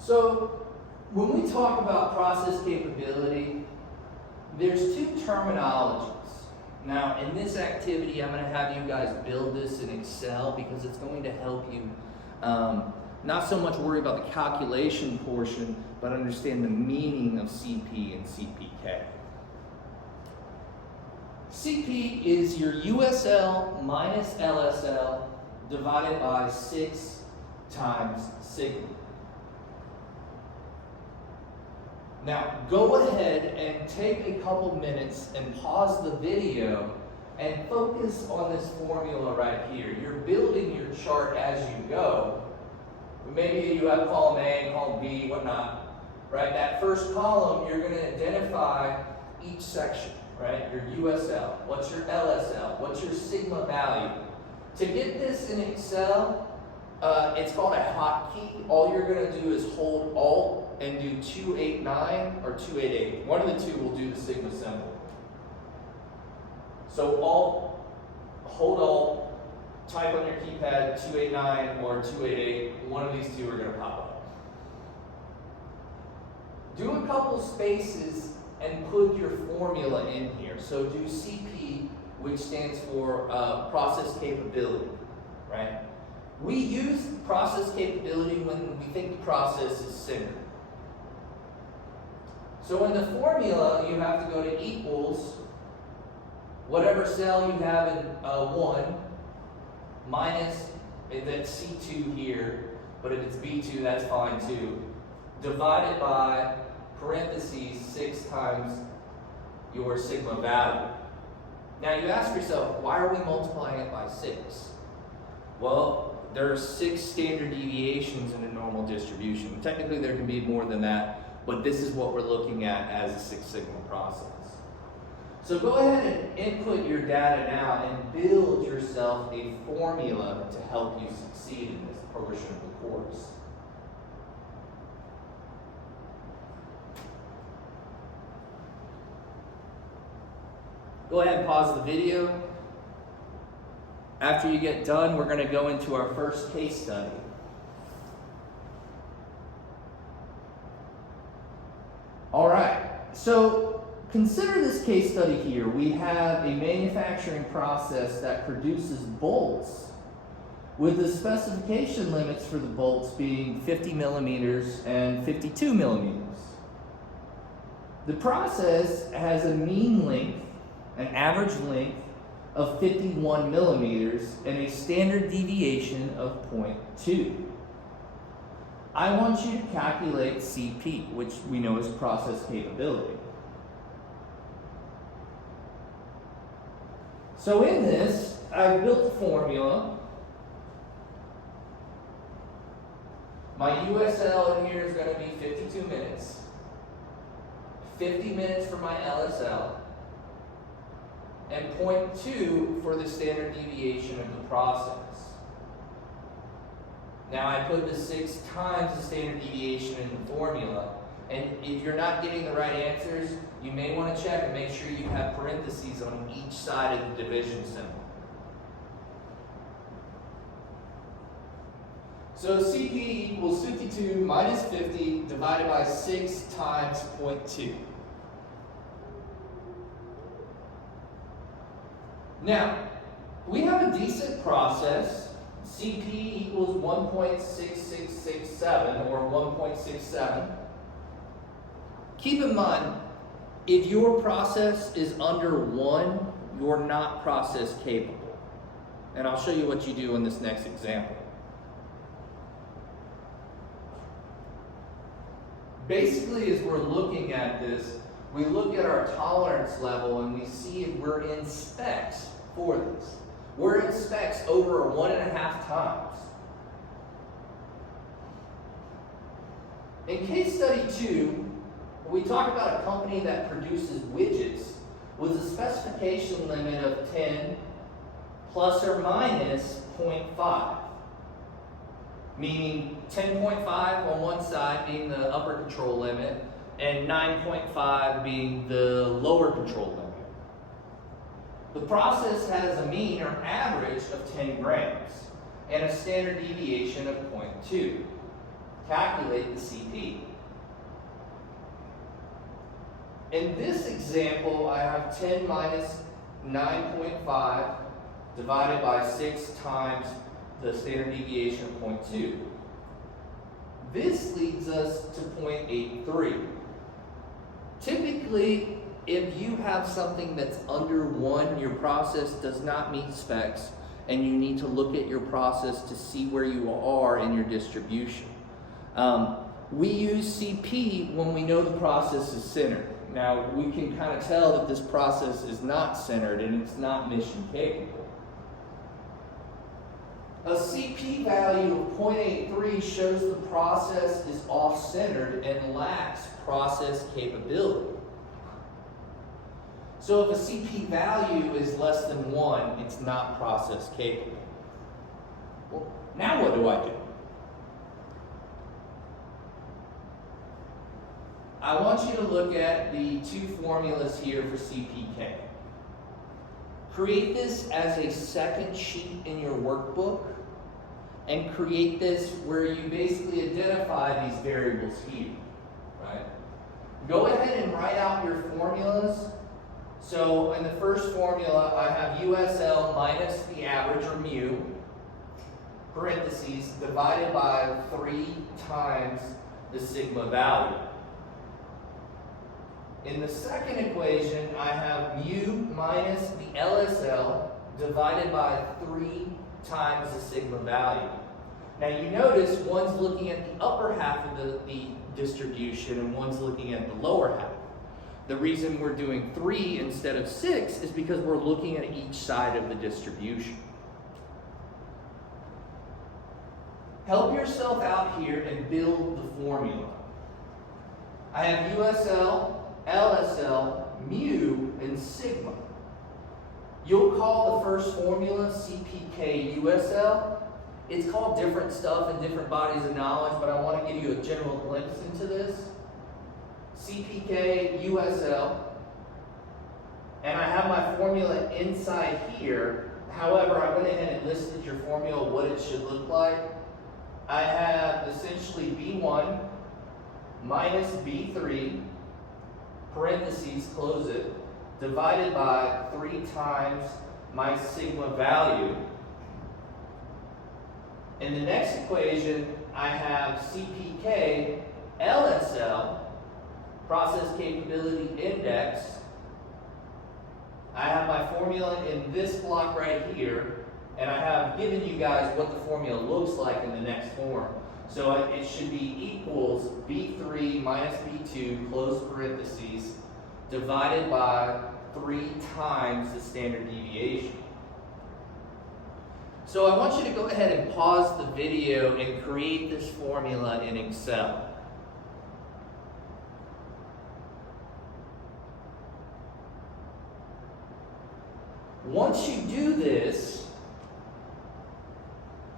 So when we talk about process capability, there's two terminologies. Now in this activity, I'm going to have you guys build this in Excel because it's going to help you not so much worry about the calculation portion, but understand the meaning of CP and CPK. CP is your USL minus LSL divided by 6 times sigma. Now, go ahead and take a couple minutes and pause the video and focus on this formula right here. You're building your chart as you go. Maybe you have column A, column B, whatnot, right? That first column, you're going to identify each section, right? Your USL, what's your LSL, what's your sigma value. To get this in Excel, it's called a hotkey. All you're going to do is hold Alt and do 289 or 288. One of the two will do the sigma symbol. So Alt, hold Alt, type on your keypad 289 or 288. One of these two are going to pop up. Do a couple spaces and put your formula in here. So do CP, which stands for process capability, right? We use process capability when we think the process is centered. So in the formula, you have to go to equals whatever cell you have in 1 minus, if it's C2 here, but if it's B2, that's fine too, divided by parentheses 6 times your sigma value. Now you ask yourself, why are we multiplying it by 6? Well, there are 6 standard deviations in a normal distribution. Technically there can be more than that, but this is what we're looking at as a 6 sigma process. So go ahead and input your data now and build yourself a formula to help you succeed in this portion of the course. Go ahead and pause the video. After you get done, we're going to go into our first case study. All right, so consider this case study here. We have a manufacturing process that produces bolts with the specification limits for the bolts being 50 millimeters and 52 millimeters. The process has a mean length, an average length of 51 millimeters and a standard deviation of 0.2. I want you to calculate CP, which we know is process capability. So in this, I built a formula. My USL in here is going to be 52 minutes, 50 minutes for my LSL, and 0.2 for the standard deviation of the process. Now I put the 6 times the standard deviation in the formula, and if you're not getting the right answers, you may want to check and make sure you have parentheses on each side of the division symbol. So CP equals 52 minus 50 divided by 6 times 0.2. Now, we have a decent process. CP equals 1.6667 or 1.67. Keep in mind, if your process is under 1, you're not process capable. And I'll show you what you do in this next example. Basically, as we're looking at this, we look at our tolerance level and we see if we're in specs for this. We're in specs over 1.5 times. In case study 2, we talk about a company that produces widgets with a specification limit of 10 plus or minus 0.5. Meaning 10.5 on one side being the upper control limit and 9.5 being the lower control limit. The process has a mean or average of 10 grams and a standard deviation of 0.2. calculate the CP. In this example, I have 10 minus 9.5 divided by 6 times the standard deviation of 0.2. This leads us to 0.83. Typically, if you have something that's under 1, your process does not meet specs, and you need to look at your process to see where you are in your distribution. We use CP when we know the process is centered. Now, we can kind of tell that this process is not centered and it's not mission capable. A CP value of 0.83 shows the process is off-centered and lacks process capability. So if a CP value is less than 1, it's not process capable. Well, now what do I do? I want you to look at the 2 formulas here for CPK. Create this as a second sheet in your workbook, and create this where you basically identify these variables here, right? Go ahead and write out your formulas. So in the first formula, I have USL minus the average, or mu, parentheses, divided by 3 times the sigma value. In the second equation, I have mu minus the LSL divided by 3 times the sigma value. Now you notice one's looking at the upper half of the distribution and one's looking at the lower half. The reason we're doing 3 instead of 6 is because we're looking at each side of the distribution. Help yourself out here and build the formula. I have USL, LSL, mu, and sigma. You'll call the first formula CPK USL. It's called different stuff in different bodies of knowledge, but I want to give you a general glimpse into this. CPK USL, and I have my formula inside here. However, I went ahead and listed your formula, what it should look like. I have essentially B1 minus B3, parentheses, close it, divided by 3 times my sigma value. In the next equation, I have CPK LSL, process capability index. I have my formula in this block right here, and I have given you guys what the formula looks like in the next form. So it should be equals B3 minus B2, close parentheses, divided by 3 times the standard deviation. So I want you to go ahead and pause the video and create this formula in Excel. Once you do this,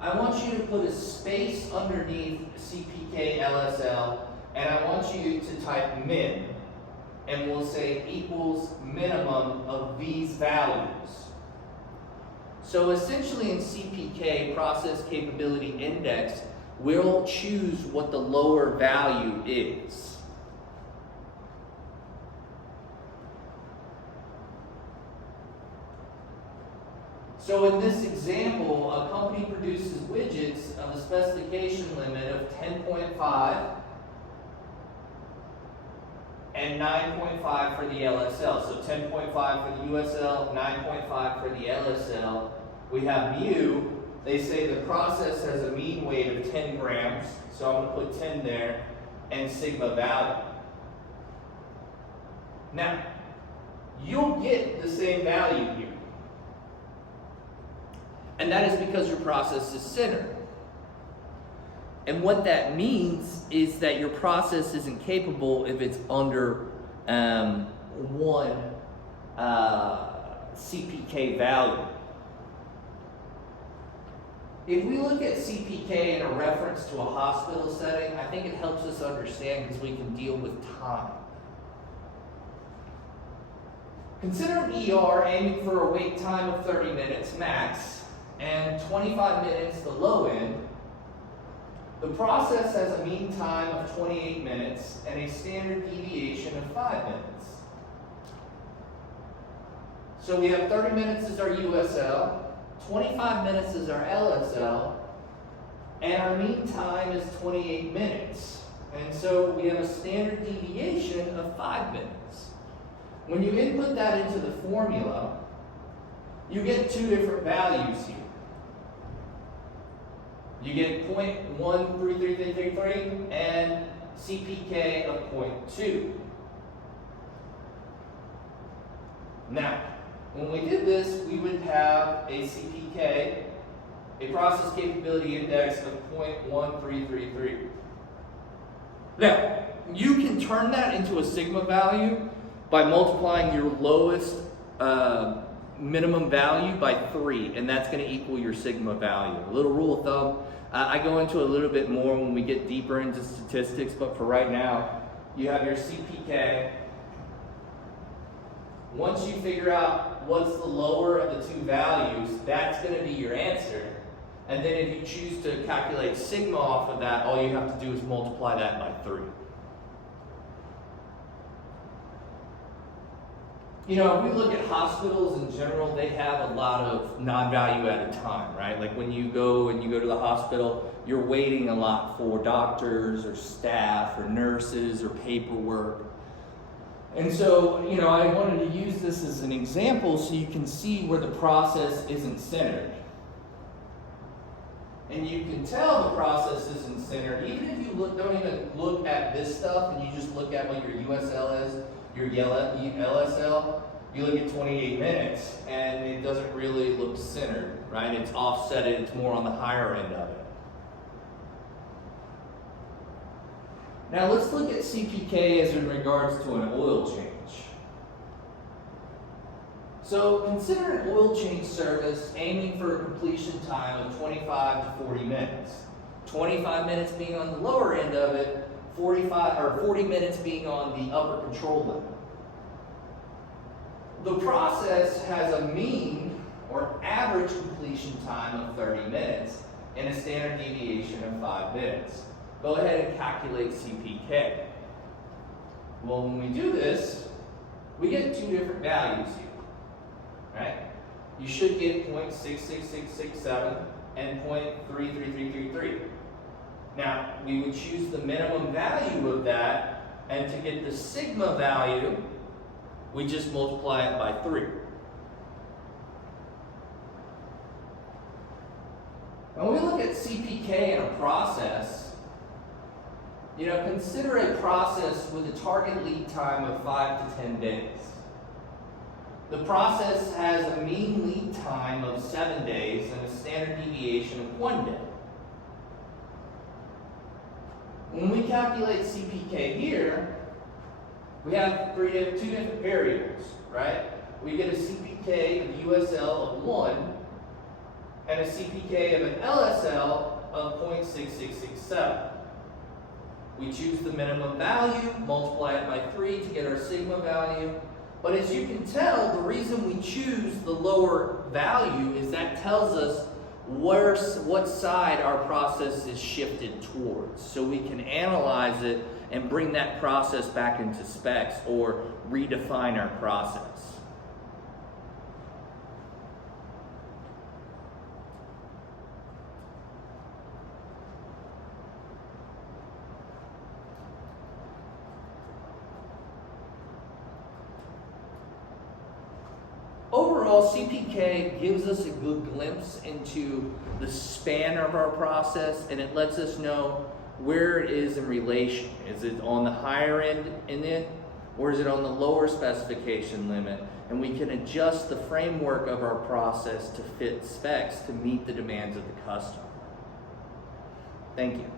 I want you to put a space underneath CPK LSL, and I want you to type min, and we'll say equals minimum of these values. So essentially in CPK, process capability index, we'll choose what the lower value is. So in this example, a company produces widgets of a specification limit of 10.5 and 9.5 for the LSL. So 10.5 for the USL, 9.5 for the LSL. We have mu. They say the process has a mean weight of 10 grams. So I'm going to put 10 there, and sigma value. Now, you'll get the same value here. And that is because your process is centered. And what that means is that your process isn't capable if it's under 1 CPK value. If we look at CPK in a reference to a hospital setting, I think it helps us understand because we can deal with time. Consider an ER aiming for a wait time of 30 minutes max and 25 minutes the low end. The process has a mean time of 28 minutes and a standard deviation of 5 minutes. So we have 30 minutes as our USL, 25 minutes as our LSL, and our mean time is 28 minutes. And so we have a standard deviation of 5 minutes. When you input that into the formula, you get two different values here. You get 0.13333 and CPK of 0.2. Now, when we did this, we would have a CPK, a process capability index of 0.1333. Now, you can turn that into a sigma value by multiplying your lowest minimum value by 3, and that's going to equal your sigma value. A little rule of thumb. I go into a little bit more when we get deeper into statistics, but for right now, you have your CPK. Once you figure out what's the lower of the two values, that's going to be your answer. And then if you choose to calculate sigma off of that, all you have to do is multiply that by 3. You know, if we look at hospitals in general, they have a lot of non-value added time, right? Like when you go to the hospital, you're waiting a lot for doctors or staff or nurses or paperwork. And so, you know, I wanted to use this as an example so you can see where the process isn't centered. And you can tell the process isn't centered, even if you don't even look at this stuff and you just look at what your USL is, your LSL, you look at 28 minutes and it doesn't really look centered, right? It's offset, it's more on the higher end of it. Now let's look at CPK as in regards to an oil change. So consider an oil change service aiming for a completion time of 25 to 40 minutes. 25 minutes being on the lower end of it, 40 minutes being on the upper control limit. The process has a mean or average completion time of 30 minutes and a standard deviation of 5 minutes. Go ahead and calculate CPK. Well, when we do this, we get two different values here, right? You should get 0.66667 and 0.33333. Now, we would choose the minimum value of that, and to get the sigma value, we just multiply it by 3. When we look at CPK in a process, you know, consider a process with a target lead time of 5 to 10 days. The process has a mean lead time of 7 days and a standard deviation of 1 day. When we calculate CPK here, we have two different variables, right? We get a CPK of USL of 1 and a CPK of an LSL of 0.6667. We choose the minimum value, multiply it by 3 to get our sigma value. But as you can tell, the reason we choose the lower value is that tells us what side our process is shifted towards. So we can analyze it and bring that process back into specs or redefine our process. Overall, CPK gives us a good glimpse into the span of our process, and it lets us know where it is in relation. Is it on the higher end in it, or is it on the lower specification limit? And we can adjust the framework of our process to fit specs to meet the demands of the customer. Thank you.